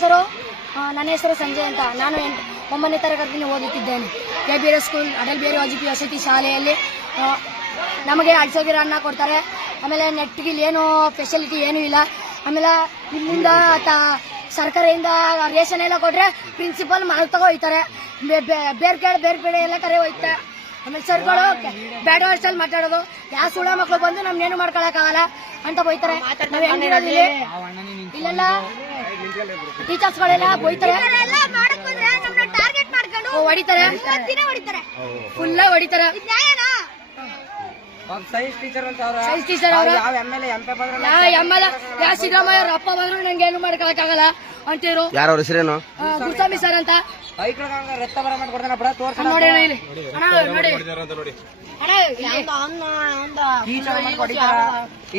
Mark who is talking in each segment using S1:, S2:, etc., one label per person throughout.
S1: ಹೆಸರು? ನನ್ನ ಹೆಸರು ಸಂಜಯ್ ಅಂತ. ನಾನು ಒಂಬತ್ತನೇ ತರಗತಿಯಲ್ಲಿ ಓದುತ್ತಿದ್ದೇನೆ. K B S school Atal Bihari Vajpayee ವಸತಿ ಶಾಲೆಯಲ್ಲಿ. ನಮಗೆ ಎರಡು ಸಾವಿರ ಅನ್ನ ಕೊಡ್ತಾರೆ. ಆಮೇಲೆ ನೆಟ್ಗೆ ಏನು ಫೆಸಿಲಿಟಿ ಏನೂ ಇಲ್ಲ. ಆಮೇಲೆ ಇಲ್ಲಿಂದ ತ ಸರ್ಕಾರದಿಂದ ರೇಷನ್ ಎಲ್ಲ ಕೊಟ್ರೆ ಪ್ರಿನ್ಸಿಪಲ್ ಮಾಲ್ ತಗೋಯ್ತಾರೆ ಹೋಯ್ತಾರೆ ಬೇರೆ ಕಡೆ ಬೇರೆ ಕಡೆ ಎಲ್ಲ ಕರೆ ಹೋಯ್ತಾರೆ ಆಮೇಲೆ ಸರ್ಗಳು ಬ್ಯಾಡ್ ಮಾತಾಡೋದು. ಯಾವ ಸುಳ ಮಕ್ಕಳು ಬಂದು ನಮ್ನೇನು ಮಾಡ್ಕೊಳಕ್ಕಾಗಲ್ಲ ಅಂತ ಹೋಯ್ತಾರೆ ನಾವು ಇಲ್ಲೆಲ್ಲ ಟೀಚರ್ಸ್ಗಳೆಲ್ಲ ಬೈತಾರೆ.
S2: ಟಾರ್ಗೆಟ್ ಮಾಡ್ಕೊಂಡು
S1: ಓ, ಹೊಡಿತಾರೆ. ಫುಲ್ಲ ಹೊಡಿತಾರೆ.
S3: ಸೈನ್ಸ್ ಟೀಚರ್ ಅಂತ
S1: ಸೈನ್ಸ್ ಟೀಚರ್ ಅವರು.
S3: ಯಾವ ಎಂ ಎಲ್ ಎಂ ಪಿ ಬಂದ್ರೆ
S1: ಯಾ ಎಮ್ಮಲ ಯಾ ಸಿದ್ದರಾಮಯ್ಯ ಅವ್ರ ಅಪ್ಪ ಬಂದ್ರು ನಂಗೆ ಏನು ಮಾಡ್ಕೊಳಕ್ಕಾಗಲ್ಲ. ಅಂತಿರು.
S4: ಯಾರವ್ರ ಹೆಸರೇನು?
S1: ಗುರುಸ್ವಾಮಿ ಸರ್ ಅಂತ.
S3: ಐಕ್ಳಂಗ ರಕ್ತ ಬರ ಮಾಡ್ಕೊಡ್ತಾನ ಬಿಡ ತೋರ್ಸ
S1: ನೋಡಿ. ಇಲ್ಲಿ.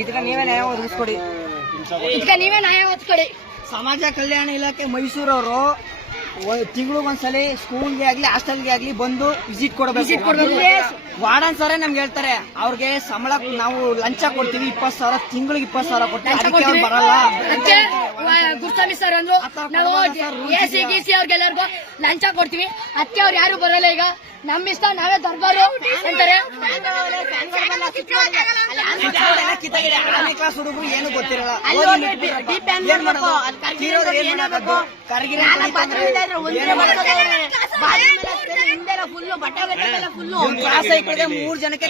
S3: ಇದಕ್ಕೆ ನೀವೇ ನ್ಯಾಯ ಒದಗಿಸ್ಕೊಡಿ.
S1: ಇದಕ್ಕೆ ನೀವೇ ನ್ಯಾಯ
S3: ಸಮಾಜ ಕಲ್ಯಾಣ ಇಲಾಖೆ ಮೈಸೂರವರು ತಿಂಗಳು ತಿಂಗಳಿಗೊಂದ್ಸಲಿ ಸ್ಕೂಲ್ಗೆ ಆಗ್ಲಿ ಹಾಸ್ಟೆಲ್ಗೆ ಆಗ್ಲಿ ಬಂದು ವಿಸಿಟ್ ಕೊಡಬೇಕು. ವಾರ್ಡನ್ ಸರೇ ನಮ್ಗೆ ಹೇಳ್ತಾರೆ ಅವ್ರಿಗೆ ಸಂಬಳ ನಾವು ಲಂಚ ಕೊಡ್ತೀವಿ ಇಪ್ಪತ್ತು ಸಾವಿರ ತಿಂಗಳಿಗೆ ಇಪ್ಪತ್ತು ಸಾವಿರ ಕೊಡ್ತೀವಿ
S1: ಲಂಚ
S3: ಅದಕ್ಕೆ ಅವ್ರು ಬರಲ್ಲ.
S1: ಅದಕ್ಕೆ ಸರ್ ಅಂದ್ರು ನಾವು ಎ ಸಿ ಗಿ ಸಿ ಅವ್ರಿಗೆಲ್ಲರಿಗೂ ಲಂಚ ಕೊಡ್ತೀವಿ ಅತ್ತೆ ಅವ್ರು ಯಾರು ಬರಲ್ಲ ಈಗ ನಮ್ಮ ಇಷ್ಟ ನಾವೇ ದರ್ಬಾರು ಅಂತಾರೆ
S3: ಹುಡುಗರು ಏನು ಗೊತ್ತಿರಲ್ಲ?
S2: ಫುಲ್ಲು ಬಟ್ಟೆ ಫುಲ್ಲು
S3: ಮೂರ್ ಜನಕ್ಕೆ